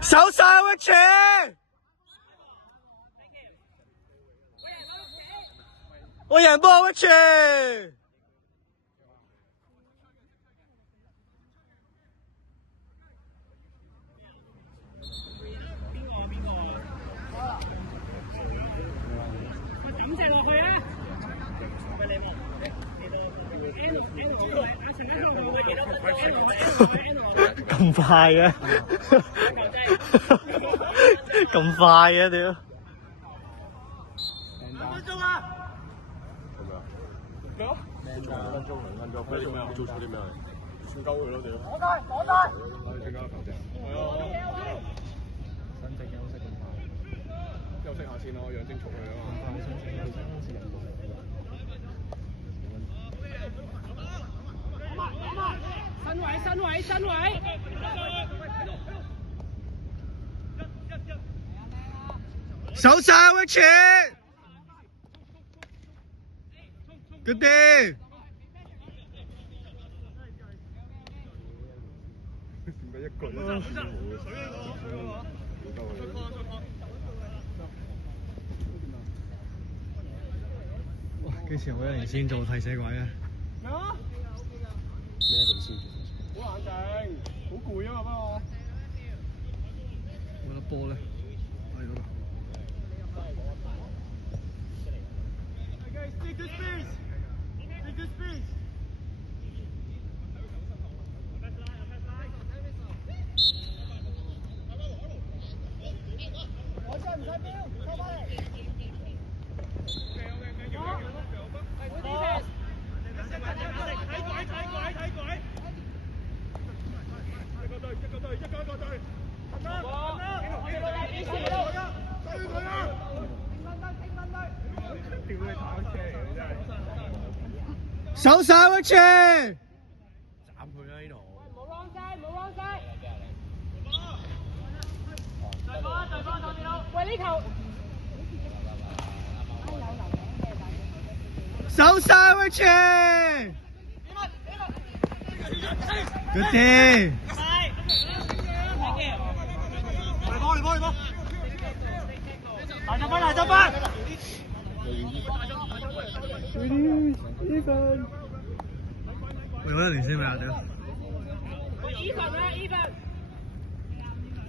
手上一拳，我贏波一拳。咁快嘅，咁快嘅屌！2分鐘啊！咩啊？2分鐘，咩做咩啊？做錯啲咩啊？算鳩佢咯屌！攞低！即刻投啫！係啊！新正休息咁快，休息下先咯，養精蓄銳啊嘛！身位！手上一拳 ，good day。點解一個都冇哇！幾時我一年先做替死鬼啊？咩咁先？好冷靜，好攰啊嘛，不過我粒波咧，係嗰個。手上一拳，斬佢啦呢度！冇浪曬！喂呢球！手上一拳 ，good day。嚟波！大執分！喂，我一年先未啊？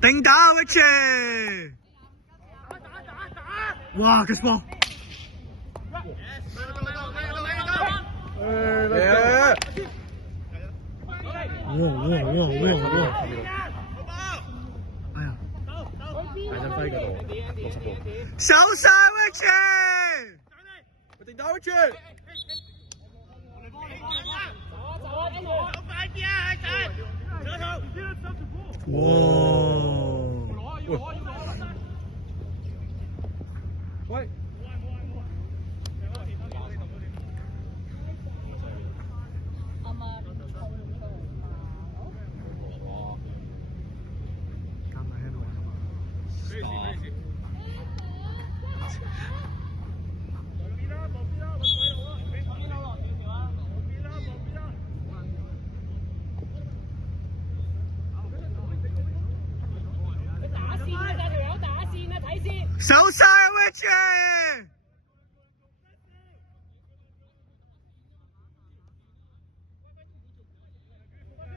定打一拳！哇，嘅波！哇！哎呀！大陣輝嗰度60步。手上一拳！定打一拳！喂！手上一拳！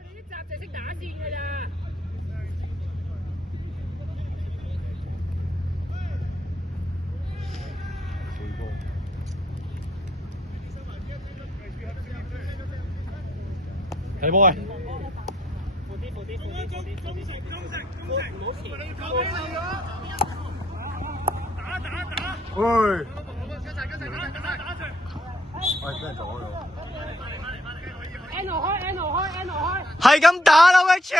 呢集就識打線㗎咋。睇波啊！喂！喂，俾人阻咗。N 開，係咁打啦，Rich！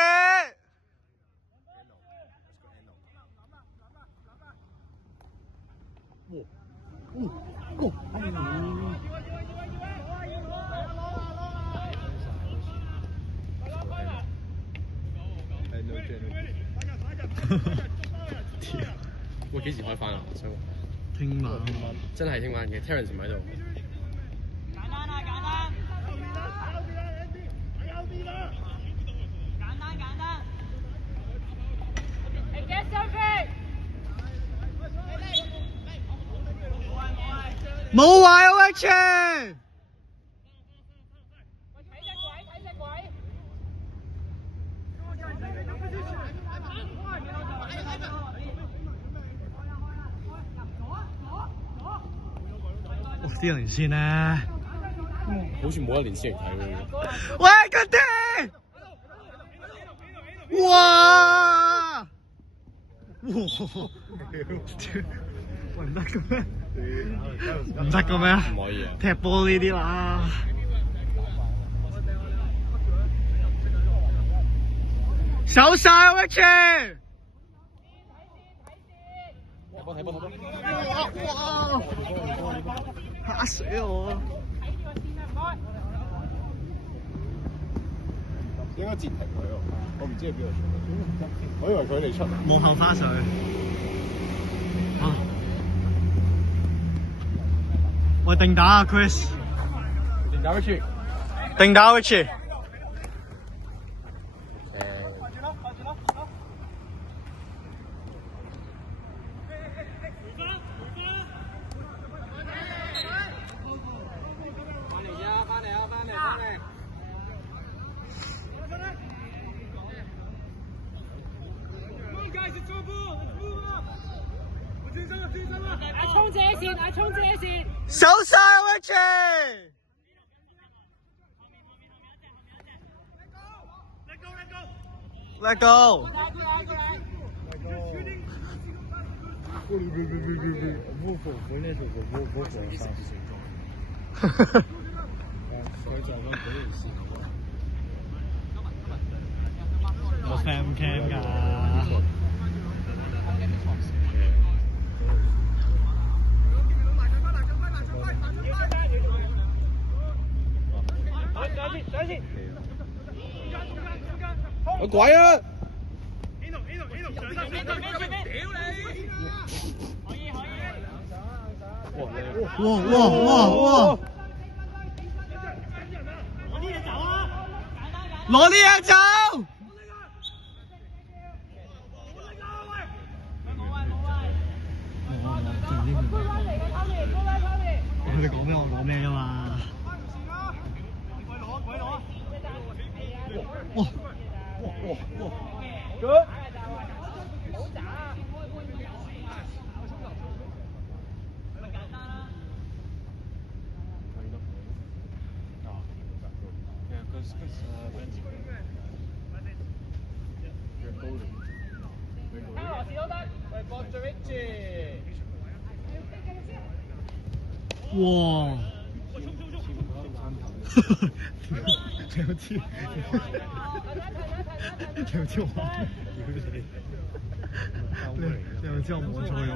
喂，幾時開翻啊？想聽晚真係聽晚嘅 Terence 唔喺度。簡單啊，簡單。簡單。Get something。冇壞啊 Rich。睇隻鬼。啲人先咧，好似冇一年先嚟睇喎。喂，嗰啲，哇！喂，唔得嘅咩？唔得嘅咩？唔可以啊！踢波呢啲啦。手晒 Rich。睇波！哇！嚇死我！應該截停佢喎，我唔知係邊度出，我以為佢哋出。幕後花絮。啊！喂，定打啊 ，Chris！ 定打 Rich。定打 Rich。衝這線！手晒 Rich。Let go。我 cam 㗎。有鬼啊！哇！攞啲嘢走！佢哋講咩我講咩㗎嘛？哇！哇！你有知？你有知我？你有知我望錯咗嘅？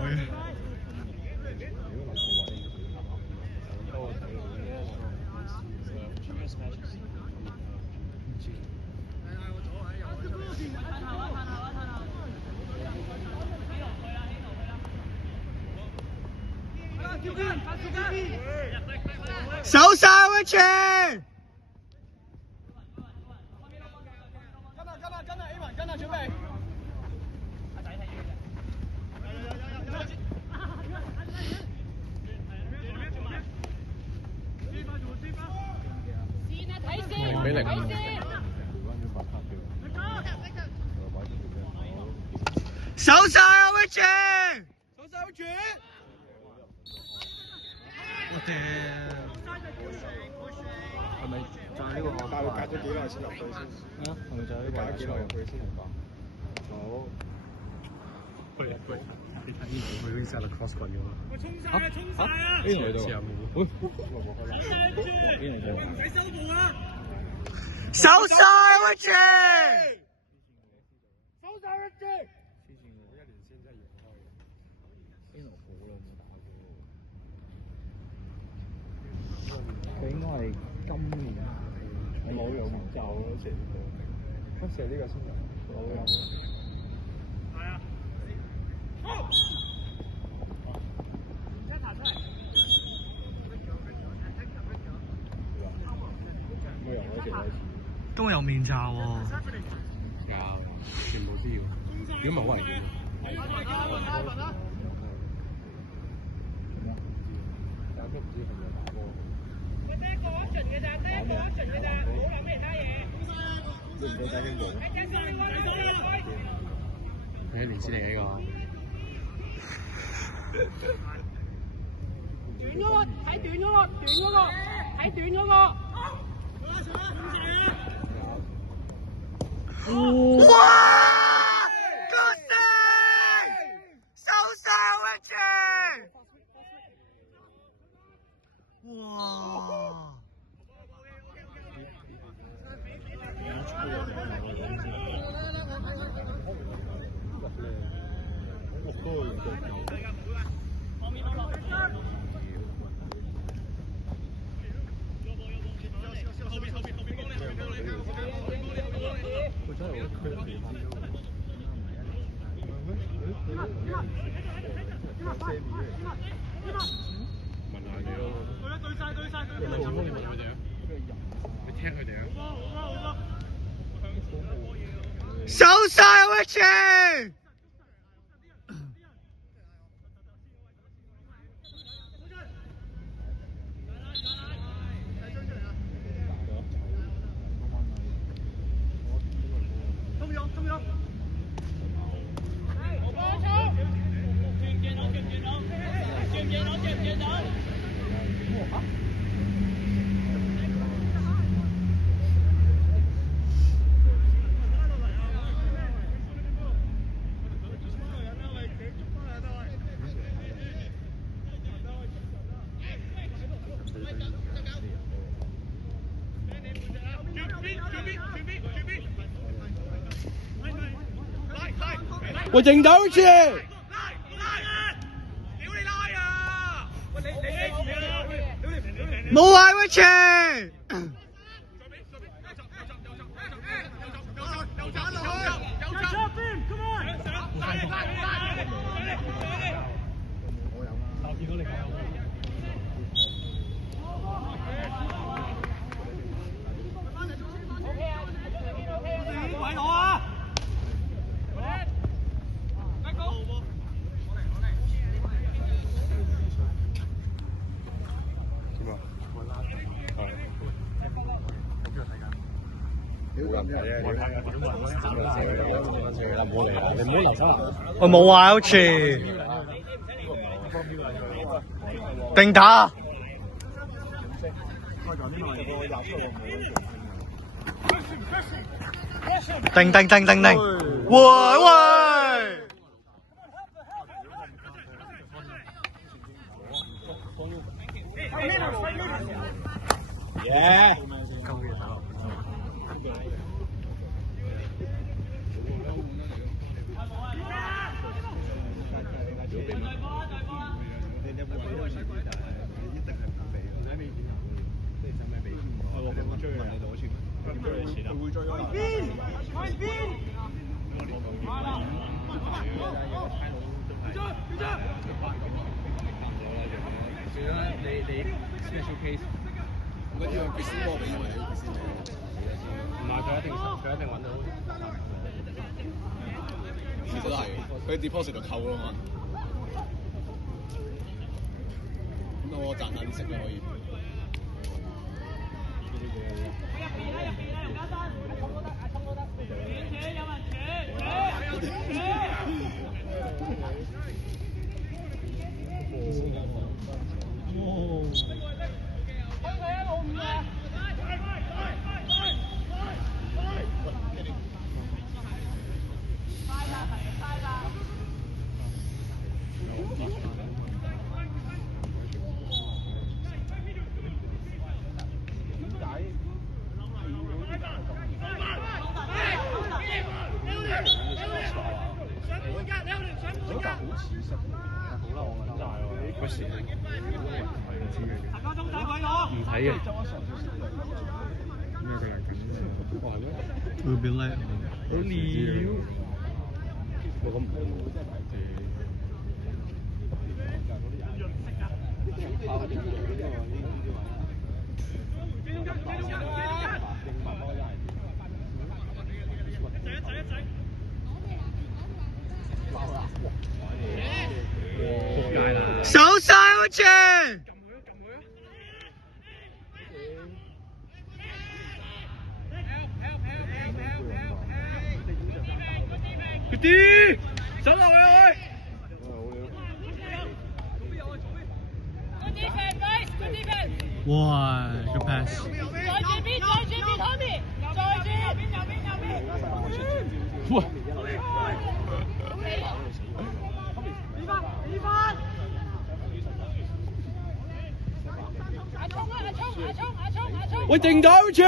手晒 Rich。跟啊 A 文跟啊準備。0-0。手晒 Rich。我屌！係咪就係呢個？但係隔咗幾耐先入去先？係咪就係呢個？隔咗幾耐入去先明白？好。你睇呢度佢已經 set 咗 cross 棍㗎嘛？衝晒啊！邊度嚟到？手晒 Rich。佢應該係今年冇有面罩咯，射呢個，射呢個先有，冇有。係啊。都有面罩喎。有，全部都要。如果唔係好危險。打波唔知係咪打波？我真係過一陣嘅咋，真係過一陣嘅咋，唔好諗其他嘢。你唔該打緊球。係連線嚟嘅呢個。短嗰個，睇短嗰個，短嗰個，睇短嗰個。哇！高射，收晒一隻。哇！收晒一隻。喂，靜走住！冇壞威車！我冇啊，好似定打。定，喂！耶！嗰啲係必須波俾我哋，唔係佢一定揾到。其實都係，佢 deposit 就扣咯嘛。咁我賺下啲息啦可以。唔睇嘅。會變叻。好料。我咁唔係喎。前。佢啲手落去。哇，個 pass！ 哇！喂，定到住！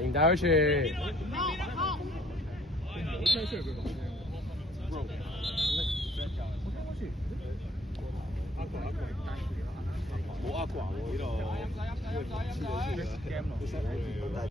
定到住。冇 Aqua 喎呢度。